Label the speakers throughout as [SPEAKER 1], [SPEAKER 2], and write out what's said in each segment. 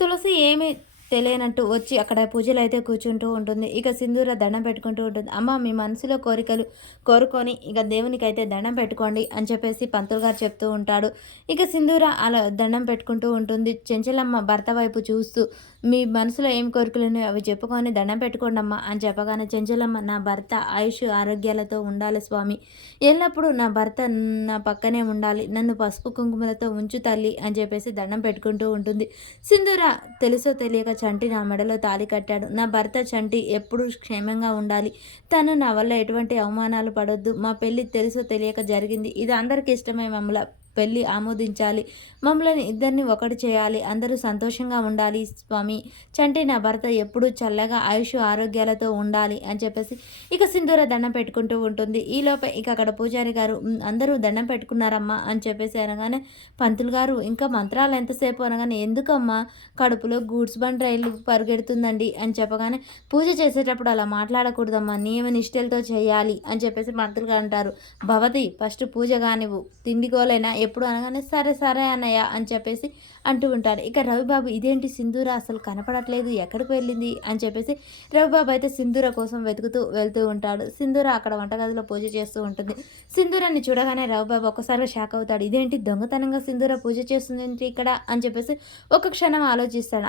[SPEAKER 1] తులసి ఏమి తెలియనట్టు వచ్చి అక్కడ పూజలు అయితే కూర్చుంటూ ఉంటుంది. ఇక సింధూర దండం పెట్టుకుంటూ ఉంటుంది. అమ్మ మీ మనసులో కోరికలు కోరుకొని ఇక దేవునికి అయితే దండం పెట్టుకోండి అని చెప్పేసి పంతులు గారు చెప్తూ ఉంటాడు. ఇక సింధూర అలా దండం పెట్టుకుంటూ ఉంటుంది. చెంచలమ్మ భర్త వైపు చూస్తూ మీ మనసులో ఏం కోరికలు ఉన్నాయో అవి చెప్పుకొని దండం పెట్టుకోండి అమ్మా అని చెప్పగానే చెంచలమ్మ నా భర్త ఆయుష్ ఆరోగ్యాలతో ఉండాలి స్వామి. ఎల్లప్పుడూ నా భర్త నా పక్కనే ఉండాలి. నన్ను పసుపు కుంకుమలతో ఉంచు తల్లి అని చెప్పేసి దండం పెట్టుకుంటూ ఉంటుంది. సింధూర తెలుసో తెలియక చంటి నా మెడలో తాలి కట్టాడు. నా భర్త చంటి ఎప్పుడూ క్షేమంగా ఉండాలి. తను నా వల్ల ఎటువంటి అవమానాలు పడొద్దు. మా పెళ్ళి తెలుసో తెలియక జరిగింది. ఇది అందరికీ ఇష్టమే మమ్మల పెళ్ళి ఆమోదించాలి. మమ్మల్ని ఇద్దరిని ఒకటి చేయాలి. అందరూ సంతోషంగా ఉండాలి స్వామి. చంటి నా భర్త ఎప్పుడూ చల్లగా ఆయుష్ ఆరోగ్యాలతో ఉండాలి అని చెప్పేసి ఇక సింధూర దండం పెట్టుకుంటూ ఉంటుంది. ఈలోపే ఇక అక్కడ పూజారి గారు అందరూ దండం పెట్టుకున్నారమ్మా అని చెప్పేసి అనగానే పంతులు గారు ఇంకా మంత్రాలు ఎంతసేపు? అనగానే ఎందుకమ్మా? కడుపులో గూడ్స్ బండ్ రైలు పరిగెడుతుందండి అని చెప్పగానే పూజ చేసేటప్పుడు అలా మాట్లాడకూడదమ్మా. నియమ నిష్ఠలతో చేయాలి అని చెప్పేసి మంత్రులుగా అంటారు. భవతి ఫస్ట్ పూజ కానివ్వు. తిండిగోలైనా ఎప్పుడు అనగానే సరే సరే అన్నయ్య అని చెప్పేసి అంటూ ఉంటారు. ఇక రవిబాబు ఇదేంటి సింధూర? అసలు కనపడట్లేదు. ఎక్కడికి వెళ్ళింది? అని చెప్పేసి రవిబాబు అయితే సింధూర కోసం వెతుకుతూ వెళ్తూ ఉంటాడు. సింధూర అక్కడ వంటగదిలో పూజ చేస్తూ ఉంటుంది. సింధూరాన్ని చూడగానే రవిబాబు ఒక్కసారిగా షాక్ అవుతాడు. ఇదేంటి దొంగతనంగా సింధూర పూజ చేస్తుంది ఇక్కడ? అని చెప్పేసి ఒక క్షణం ఆలోచిస్తాడు.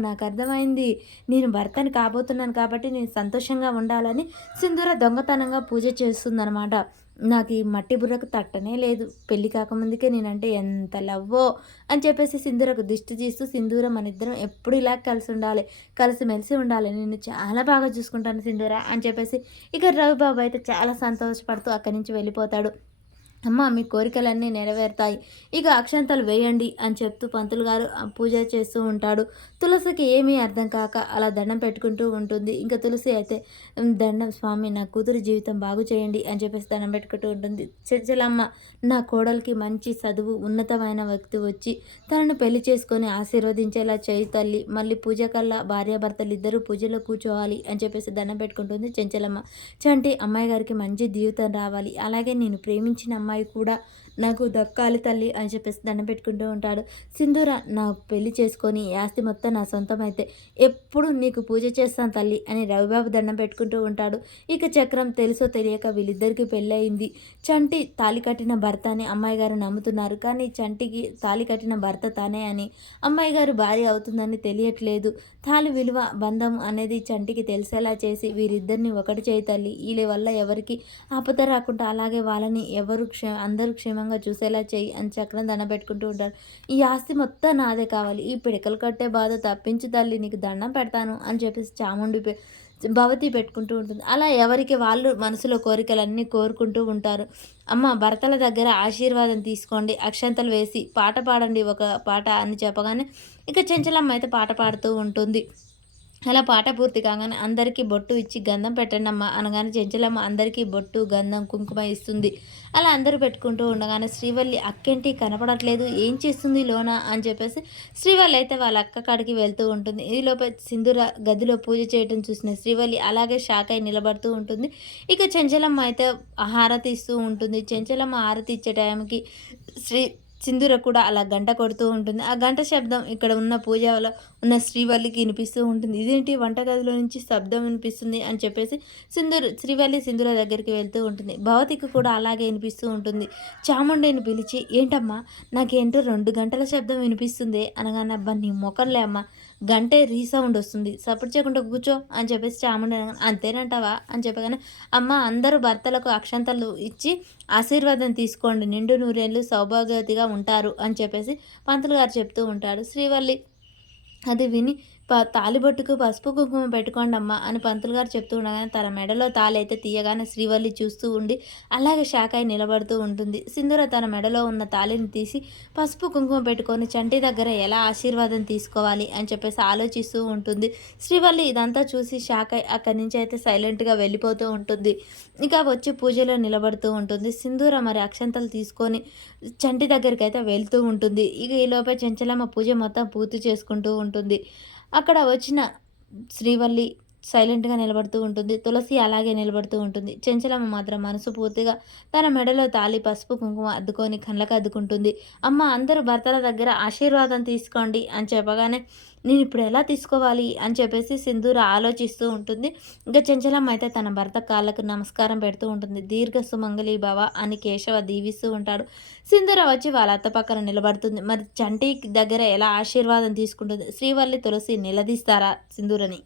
[SPEAKER 1] నాకు అర్థమైంది. నేను భర్తని కాబోతున్నాను కాబట్టి నేను సంతోషంగా ఉండాలని సింధూర దొంగతనంగా పూజ చేస్తుందనమాట నాకు ఈ మట్టి బుర్రకు తట్టనే లేదు. పెళ్ళి కాకముందుకే నేనంటే ఎంత లవ్వో అని చెప్పేసి సింధూరకు దిష్టి తీస్తూ సింధూర మన ఇద్దరం ఎప్పుడు ఇలా కలిసి ఉండాలి కలిసి మెలిసి ఉండాలి. నేను చాలా బాగా చూసుకుంటాను సింధూర అని చెప్పేసి ఇక రవిబాబు అయితే చాలా సంతోషపడుతూ అక్కడి నుంచి వెళ్ళిపోతాడు. అమ్మ మీ కోరికలన్నీ నెరవేరుతాయి. ఇక అక్షంతలు వేయండి అని చెప్తూ పంతులు గారు పూజ చేస్తూ ఉంటాడు. తులసికి ఏమీ అర్థం కాక అలా దండం పెట్టుకుంటూ ఉంటుంది. ఇంకా తులసి అయితే దండం స్వామి నా కూతురు జీవితం బాగు చేయండి అని చెప్పేసి దండం పెట్టుకుంటూ ఉంటుంది. చర్చలమ్మ నా కోడలికి మంచి చదువు ఉన్నతమైన వ్యక్తి వచ్చి తనను పెళ్ళి చేసుకొని ఆశీర్వదించేలా చేయి తల్లి. మళ్ళీ పూజ కల్లా భార్యాభర్తలు ఇద్దరు పూజలో కూర్చోవాలి అని చెప్పేసి దండం పెట్టుకుంటుంది చెంచలమ్మ చంటి అమ్మాయి గారికి మంచి జీవితం రావాలి. అలాగే నేను ప్రేమించిన అమ్మాయి కూడా నాకు దక్కాలి తల్లి అని చెప్పేసి దండం పెట్టుకుంటూ ఉంటాడు. సింధూర నా పెళ్ళి చేసుకొని ఆస్తి మొత్తం నా సొంతం అయితే ఎప్పుడు నీకు పూజ చేస్తాను తల్లి అని రవిబాబు దండం పెట్టుకుంటూ ఉంటాడు. ఇక చక్రం తెలుసో తెలియక వీళ్ళిద్దరికి పెళ్ళయింది. చంటి తాలి కట్టిన భర్త అని అమ్మాయి గారు నమ్ముతున్నారు. కానీ చంటికి తాలి కట్టిన భర్త తానే అని అమ్మాయి గారు భార్య అవుతుందని తెలియట్లేదు. తాలి విలువ బంధం అనేది చంటికి తెలిసేలా చేసి వీరిద్దరిని ఒకటి చేయి తల్లి. వీళ్ళ వల్ల ఎవరికి ఆపద రాకుండా అలాగే వాళ్ళని ఎవరు క్షే అందరూ క్షేమంగా చూసేలా చేయి అని చక్రం దండ పెట్టుకుంటూ ఉంటారు. ఈ ఆస్తి మొత్తం నాదే కావాలి. ఈ పిడకలు కట్టే బాధ తప్పించు తల్లి నీకు దండం పెడతాను అని చెప్పేసి చాముండి భవతి పెట్టుకుంటూ ఉంటుంది. అలా ఎవరికి వాళ్ళు మనసులో కోరికలన్నీ కోరుకుంటూ ఉంటారు. అమ్మ భర్తల దగ్గర ఆశీర్వాదం తీసుకోండి అక్షంతలు వేసి పాట పాడండి ఒక పాట అని చెప్పగానే ఇక చెంచలమ్మ అయితే పాట పాడుతూ ఉంటుంది. అలా పాట పూర్తి కాగానే అందరికీ బొట్టు ఇచ్చి గంధం పెట్టండి అమ్మ అనగానే చెంచలమ్మ అందరికీ బొట్టు గంధం కుంకుమ ఇస్తుంది. అలా అందరూ పెట్టుకుంటూ ఉండగానే శ్రీవల్లి అక్కేంటి? కనపడట్లేదు. ఏం చేస్తుంది లోన? అని చెప్పేసి శ్రీవల్లి అయితే వాళ్ళ అక్క కాడికి వెళ్తూ ఉంటుంది. ఈలోపే సింధుర గదిలో పూజ చేయటం చూసిన శ్రీవల్లి అలాగే షాక్ అయి నిలబడుతూ ఉంటుంది. ఇక చెంచలమ్మ అయితే హారతి ఇస్తూ ఉంటుంది. చెంచలమ్మ హారతి ఇచ్చే టైంకి శ్రీ సింధూర కూడా అలా గంట కొడుతూ ఉంటుంది. ఆ గంట శబ్దం ఇక్కడ ఉన్న పూజలో ఉన్న శ్రీవల్లికి వినిపిస్తూ ఉంటుంది. ఇదేంటి? వంటగదిలో నుంచి శబ్దం వినిపిస్తుంది అని చెప్పేసి సింధూర్ శ్రీవల్లి సింధూర దగ్గరికి వెళ్తూ ఉంటుంది. భవతికి కూడా అలాగే వినిపిస్తూ ఉంటుంది. చాముండేని పిలిచి ఏంటమ్మా నాకేంటో రెండు గంటల శబ్దం వినిపిస్తుంది అనగానే అబ్బా నీ మొక్కర్లే అమ్మా గంటే రీసౌండ్ వస్తుంది. సపోర్ట్ చేయకుండా కూర్చో అని చెప్పేసి చాముండే అంతేనంటావా? అని చెప్పగానే అమ్మ అందరూ భర్తలకు అక్షంతలు ఇచ్చి ఆశీర్వాదం తీసుకోండి. నిండు నూరేళ్ళు సౌభాగ్యతిగా ఉంటారు అని చెప్పేసి పంతులు గారు చెప్తూ ఉంటాడు శ్రీవల్లి అది విని ప తాలిబొట్టుకు పసుపు కుంకుమ పెట్టుకోండి అమ్మ అని పంతులు గారు చెప్తూ ఉండగానే తన మెడలో తాలైతే అయితే తీయగానే శ్రీవల్లి చూస్తూ ఉండి అలాగే షాకాయి నిలబడుతూ ఉంటుంది. సింధూర తన మెడలో ఉన్న తాలిని తీసి పసుపు కుంకుమ పెట్టుకొని చంటి దగ్గర ఎలా ఆశీర్వాదం తీసుకోవాలి అని చెప్పేసి ఆలోచిస్తూ ఉంటుంది. శ్రీవల్లి ఇదంతా చూసి షాకాయ్ అక్కడి నుంచి అయితే సైలెంట్గా వెళ్ళిపోతూ ఉంటుంది. ఇంకా వచ్చి పూజలో నిలబడుతూ ఉంటుంది. సింధూర మరి అక్షంతలు తీసుకొని చంటి దగ్గరికి అయితే వెళ్తూ ఉంటుంది. ఇక ఈలోపే చెంచలమ్మ పూజ మొత్తం పూర్తి చేసుకుంటూ ఉంటుంది. అక్కడ వచ్చిన శ్రీవల్లి సైలెంట్గా నిలబడుతూ ఉంటుంది. తులసి అలాగే నిలబడుతూ ఉంటుంది. చెంచలమ్మ మాత్రం మనసు పూర్తిగా తన మెడలో తాలి పసుపు కుంకుమ అద్దుకొని కళ్ళకు అద్దుకుంటుంది. అమ్మ అందరూ భర్తల దగ్గర ఆశీర్వాదం తీసుకోండి అని చెప్పగానే నేను ఇప్పుడు ఎలా తీసుకోవాలి అని చెప్పేసి సింధూర ఆలోచిస్తూ ఉంటుంది. ఇంకా చెంచలమ్మ అయితే తన భర్త కాళ్ళకు నమస్కారం పెడుతూ ఉంటుంది. దీర్ఘ సుమంగళి భవ అని కేశవ దీవిస్తూ ఉంటాడు. సింధూర వచ్చి వాళ్ళ అత్త పక్కన నిలబడుతుంది. మరి చంటి దగ్గర ఎలా ఆశీర్వాదం తీసుకుంటుంది? శ్రీవల్లి తులసి నిలదీస్తారా సింధూరని?